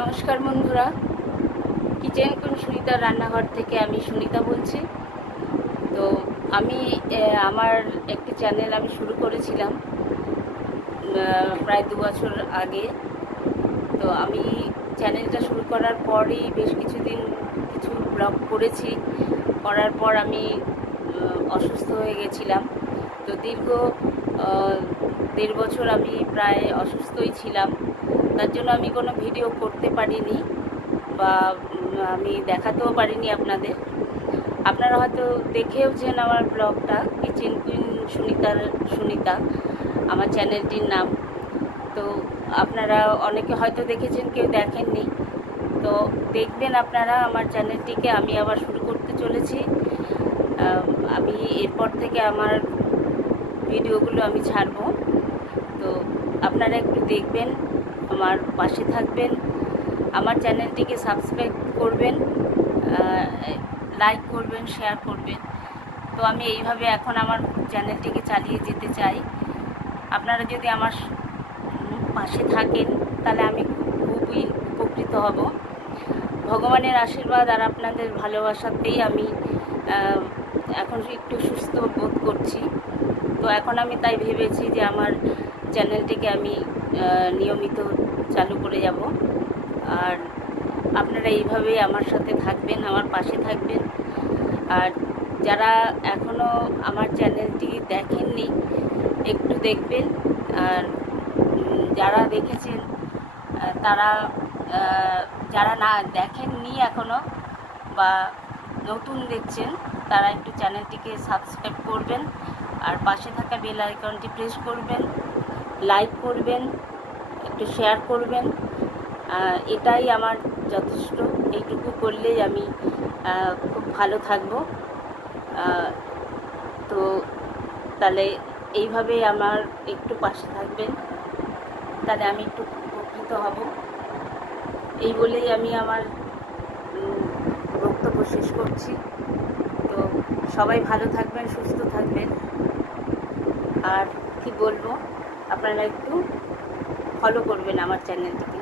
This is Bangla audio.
নমস্কার বন্ধুরা। কিচেন কোন সুনিতার রান্নাঘর থেকে আমি সুনিতা বলছি। তো আমি আমার একটি চ্যানেল আমি শুরু করেছিলাম প্রায় দু বছর আগে। তো আমি চ্যানেলটা শুরু করার পরই বেশ কিছুদিন কিছু ব্লগ করেছি। করার পর আমি অসুস্থ হয়ে গেছিলাম। তো দীর্ঘ দেড় বছর আমি প্রায় অসুস্থই ছিলাম। তার জন্য আমি কোনো ভিডিও করতে পারিনি বা আমি দেখাতেও পারিনি আপনাদের। আপনারা হয়তো দেখেওছেন আমার ব্লগটা, কিচেন কুইন সুনিতার, সুনিতা, আমার চ্যানেলটির নাম। তো আপনারা অনেকে হয়তো দেখেছেন, কেউ দেখেননি। তো দেখবেন আপনারা আমার চ্যানেলটিকে, আমি আবার শুরু করতে চলেছি। আমি এরপর থেকে আমার ভিডিওগুলো আমি ছাড়বো। তো আপনারা একটু দেখবেন, আমার পাশে থাকবেন, আমার চ্যানেলটিকে সাবস্ক্রাইব করবেন লাইক করবেন, শেয়ার করবেন। তো আমি এইভাবে এখন আমার চ্যানেলটিকে চালিয়ে যেতে চাই। আপনারা যদি আমার পাশে থাকেন, তাহলে আমি খুবই উপকৃত হব। ভগবানের আশীর্বাদ আর আপনাদের ভালোবাসাতেই আমি এখন একটু সুস্থ বোধ করছি। এখন আমি তাই ভেবেছি যে আমার চ্যানেলটিকে আমি নিয়মিত চালু করে যাব। আর আপনারা এইভাবেই আমার সাথে থাকবেন, আমার পাশে থাকবেন। আর যারা এখনও আমার চ্যানেলটি দেখেননি, একটু দেখবেন। আর যারা দেখেছেন তারা যারা না, দেখেননি এখনও বা নতুন দেখছেন, তারা একটু চ্যানেলটিকে সাবস্ক্রাইব করবেন। আর পাশে থাকা বেল আইকনটি প্রেস করবেন, লাইক করবেন, একটু শেয়ার করবেন। এটাই আমার যথেষ্ট। এইটুকু করলেই আমি খুব ভালো থাকব। তো তাহলে এইভাবেই আমার একটু পাশে থাকবেন। তাহলে আমি একটু উপকৃত হব। এই বলেই আমি আমার বক্তব্য শেষ করছি। তো সবাই ভালো থাকবেন, সুস্থ থাকবেন। আর কি বলব? আপনারা একটু ফলো করবেন আমার চ্যানেলটিকে